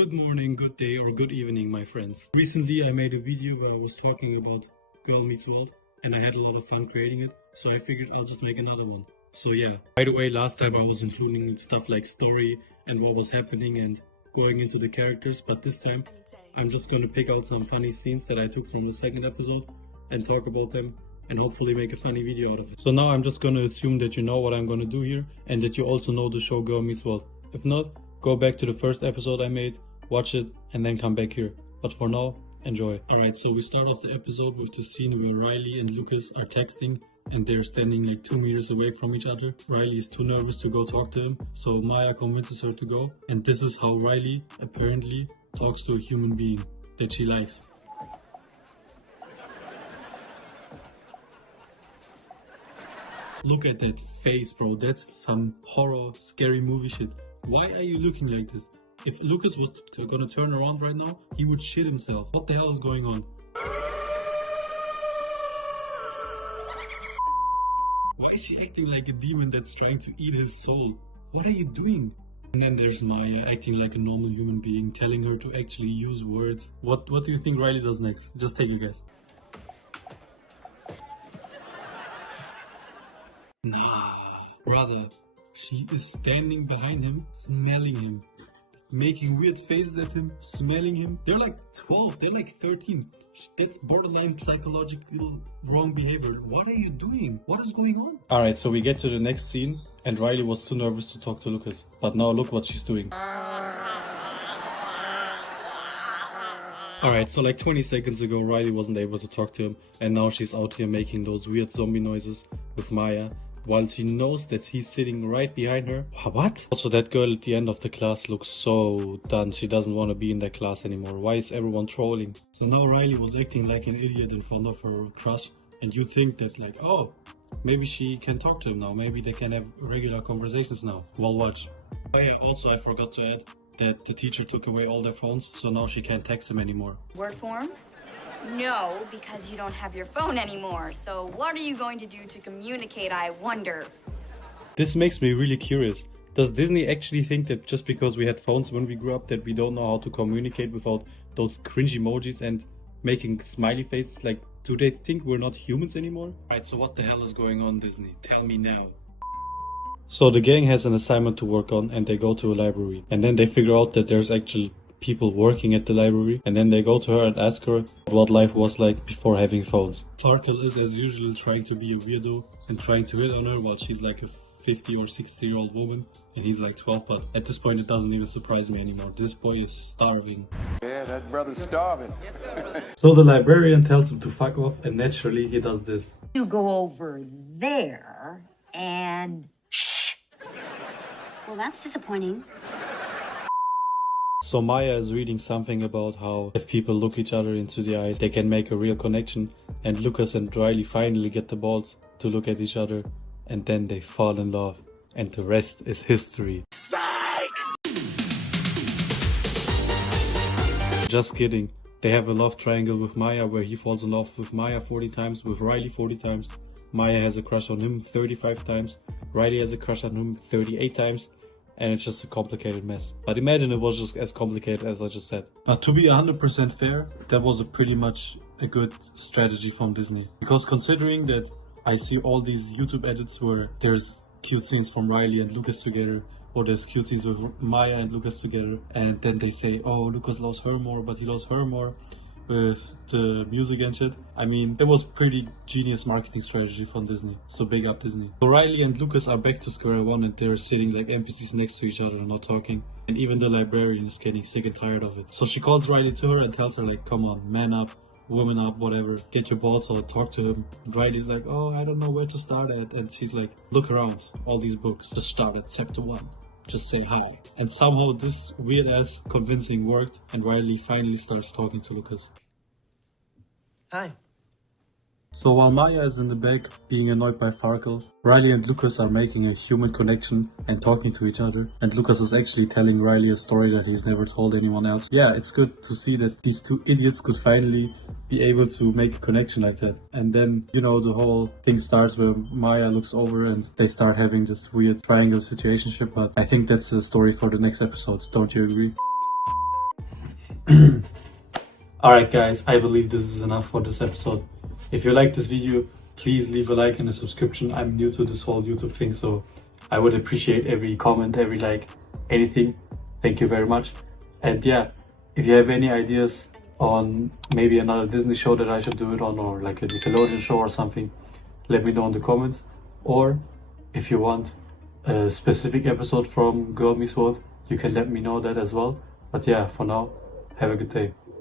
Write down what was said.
Good morning, good day, or good evening, my friends. Recently, I made a video where I was talking about Girl Meets World, and I had a lot of fun creating it, so I figured I'll just make another one. So yeah, by the way, last time I was including stuff like story and what was happening and going into the characters, but this time I'm just gonna pick out some funny scenes that I took from the second episode and talk about them and hopefully make a funny video out of it. So now I'm just gonna assume that you know what I'm gonna do here and that you also know the show Girl Meets World. If not, go back to the first episode I made, watch it, and then come back here. But for now, enjoy. Alright, so we start off the episode with the scene where Riley and Lucas are texting and they're standing like 2 meters away from each other. Riley is too nervous to go talk to him, so Maya convinces her to go. And this is how Riley apparently talks to a human being that she likes. Look at that face, bro. That's some horror, scary movie shit. Why are you looking like this? If Lucas was gonna turn around right now, he would shit himself. What the hell is going on? Why is she acting like a demon that's trying to eat his soul? What are you doing? And then there's Maya acting like a normal human being, telling her to actually use words. What do you think Riley does next? Just take a guess. Nah, brother. She is standing behind him, smelling him, making weird faces at him, smelling him. They're like 12, they're like 13. That's borderline psychological wrong behavior. What are you doing? What is going on? Alright, so we get to the next scene and Riley was too nervous to talk to Lucas. But now look what she's doing. Alright, so like 20 seconds ago Riley wasn't able to talk to him and now she's out here making those weird zombie noises with Maya, while she knows that he's sitting right behind her. What? Also, that girl at the end of the class looks so done. She doesn't want to be in that class anymore. Why is everyone trolling? So now Riley was acting like an idiot in front of her crush, and you think that like, oh, maybe she can talk to him now. Maybe they can have regular conversations now. Well, watch. Also, I forgot to add that the teacher took away all their phones, so now she can't text him anymore. Word form? No, because you don't have your phone anymore. So what are you going to do to communicate, I wonder? This makes me really curious. Does Disney actually think that just because we had phones when we grew up that we don't know how to communicate without those cringe emojis and making smiley faces? Like, do they think we're not humans anymore? Alright, so what the hell is going on, Disney? Tell me now. So the gang has an assignment to work on and they go to a library. And then they figure out that there's actually people working at the library, and then they go to her and ask her what life was like before having phones. Farkle is as usual trying to be a weirdo and trying to hit on her while she's like a 50 or 60-year-old woman and he's like 12, but at this point it doesn't even surprise me anymore. This boy is starving. Yeah, that brother's starving. So the librarian tells him to fuck off and naturally he does this. You go over there and shh. Well, that's disappointing. So Maya is reading something about how if people look each other into the eyes, they can make a real connection. And Lucas and Riley finally get the balls to look at each other. And then they fall in love. And the rest is history. Psych! Just kidding. They have a love triangle with Maya where he falls in love with Maya 40 times, with Riley 40 times. Maya has a crush on him 35 times. Riley has a crush on him 38 times. And it's just a complicated mess. But imagine it was just as complicated as I just said. But to be 100% fair, that was pretty much a good strategy from Disney. Because considering that I see all these YouTube edits where there's cute scenes from Riley and Lucas together, or there's cute scenes with Maya and Lucas together, and then they say, oh, Lucas loves her more, but he loves her more, with the music and shit. I mean, it was pretty genius marketing strategy from Disney. So big up Disney. So Riley and Lucas are back to square one and they're sitting like NPCs next to each other and not talking. And even the librarian is getting sick and tired of it. So she calls Riley to her and tells her like, come on, man up, woman up, whatever. Get your balls out, talk to him. And Riley's like, oh, I don't know where to start at. And she's like, look around, all these books. Just start at chapter 1. Just say hi. And somehow this weird ass convincing worked and Riley finally starts talking to Lucas. Hi. So while Maya is in the back being annoyed by Farkle, Riley and Lucas are making a human connection and talking to each other. And Lucas is actually telling Riley a story that he's never told anyone else. Yeah, it's good to see that these two idiots could finally be able to make a connection like that. And then, you know, the whole thing starts where Maya looks over and they start having this weird triangle situationship. But I think that's a story for the next episode. Don't you agree? Alright guys, I believe this is enough for this episode. If you like this video, please leave a like and a subscription. I'm new to this whole YouTube thing, so I would appreciate every comment, every like, anything. Thank you very much. And yeah, if you have any ideas on maybe another Disney show that I should do it on, or like a Nickelodeon show or something, let me know in the comments. Or if you want a specific episode from Girl Meets World, you can let me know that as well. But yeah, for now, have a good day.